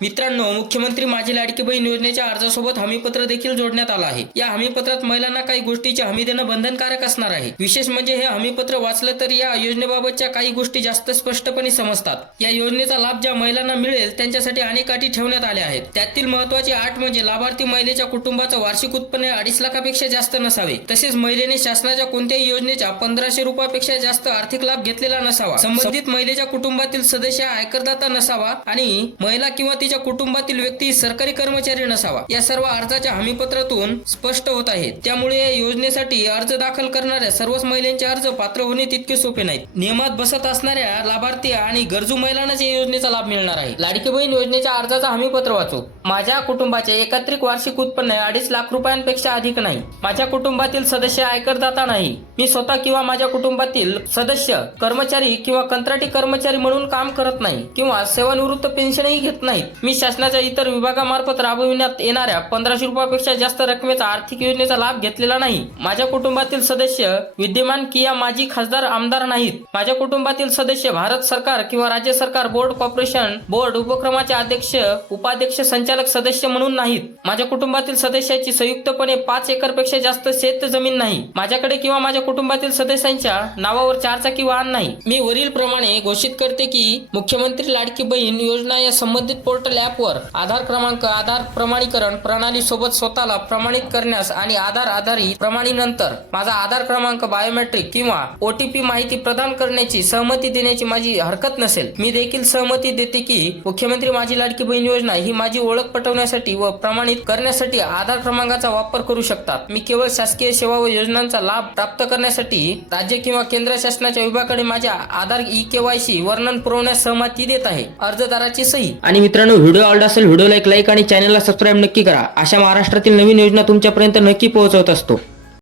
मित्रांनो मुख्यमंत्री माझी लाडकी बहीण योजनेच्या अर्जासोबत हमीपत्र देखील जोडण्यात आलं आहे. या हमीपत्रात महिलांना काही गोष्टीची हमी देणं बंधनकारक असणार आहे. विशेष म्हणजे हे हमीपत्र वाचलं तर या योजनेबाबतच्या काही गोष्टी जास्त स्पष्टपणे समजतात. या योजनेचा लाभ ज्या महिलांना मिळेल त्यांच्यासाठी अनेक अटी ठेवण्यात आल्या आहेत. त्यातील महत्वाची आठ म्हणजे लाभार्थी महिलेच्या कुटुंबाचं वार्षिक उत्पन्न अडीच लाखापेक्षा जास्त नसावे. तसेच महिलेने शासनाच्या कोणत्याही योजनेच्या पंधराशे रुपयापेक्षा जास्त आर्थिक लाभ घेतलेला नसावा. संबंधित महिलेच्या कुटुंबातील सदस्य आयकरदाता नसावा आणि महिला किंवा व्यक्तीच्या कुटुंबातील व्यक्ती सरकारी कर्मचारी नसावा. या सर्व अर्जाच्या हमीपत्रातून स्पष्ट होत आहे. त्यामुळे या योजनेसाठी अर्ज दाखल करणाऱ्या सर्वच महिलांचे अर्ज पात्र होणे तितके सोपे नाहीत. नियमात बसत असणाऱ्या लाभार्थी आणि गरजू महिलांनाच या योजनेचा लाभ मिळणार आहे. लाडकी बहीण योजनेच्या अर्जाचा हमीपत्र वाचू. माझ्या कुटुंबाचे एकत्रित वार्षिक उत्पन्न अडीच लाख रुपयांपेक्षा अधिक नाही. माझ्या कुटुंबातील सदस्य आयकरदाता नाही. मी स्वतः किंवा माझ्या कुटुंबातील सदस्य कर्मचारी किंवा कंत्राटी कर्मचारी म्हणून काम करत नाही किंवा सेवानिवृत्त पेन्शनही घेत नाहीत. मी शासनाच्या इतर विभागामार्फत राबविण्यात येणाऱ्या पंधराशे रुपयापेक्षा जास्त रकमेचा आर्थिक योजनेचा लाभ घेतलेला नाही. माझ्या कुटुंबातील सदस्य विद्यमान किया माजी खासदार आमदार नाहीत. माझ्या कुटुंबातील सदस्य भारत सरकार किंवा राज्य सरकार बोर्ड कॉर्पोरेशन बोर्ड उपक्रमाचे अध्यक्ष उपाध्यक्ष संचालक सदस्य म्हणून नाहीत. माझ्या कुटुंबातील सदस्याची संयुक्तपणे पाच एकरपेक्षा जास्त शेत जमीन नाही. माझ्याकडे किंवा माझ्या कुटुंबातील सदस्यांच्या नावावर चारचाकी वाहन नाही. मी वरील प्रमाणे घोषित करते की मुख्यमंत्री लाडकी बहीण योजना या संबंधित पोर्टल ॲपवर आधार क्रमांक आधार प्रमाणीकरण प्रणाली सोबत स्वतःला प्रमाणित करण्यास आणि आधार आधारित प्रमाणीनंतर माझा आधार क्रमांक बायोमेट्रिक किंवा ओटीपी माहिती प्रदान करण्याची सहमती देण्याची माझी हरकत नसेल. मी देखील सहमती देते की मुख्यमंत्री माझी लाडकी बहीण योजना ही माझी ओळख पटवण्यासाठी व प्रमाणित करण्यासाठी आधार क्रमांकाचा वापर करू शकतात. मी केवळ शासकीय सेवा व योजनांचा लाभ प्राप्त करण्यासाठी राज्य किंवा केंद्र शासनाच्या विभागाकडे माझ्या आधार ई केवायसी वर्णन पुरवण्यास सहमती देत आहे. अर्जदाराची सही. आणि मित्रांनो व्हिडिओ आवडला असेल व्हिडिओला एक लाईक आणि चॅनलला सबस्क्राईब नक्की करा. अशा महाराष्ट्रातील नवीन योजना तुमच्यापर्यंत नक्की पोहोचवत असतो.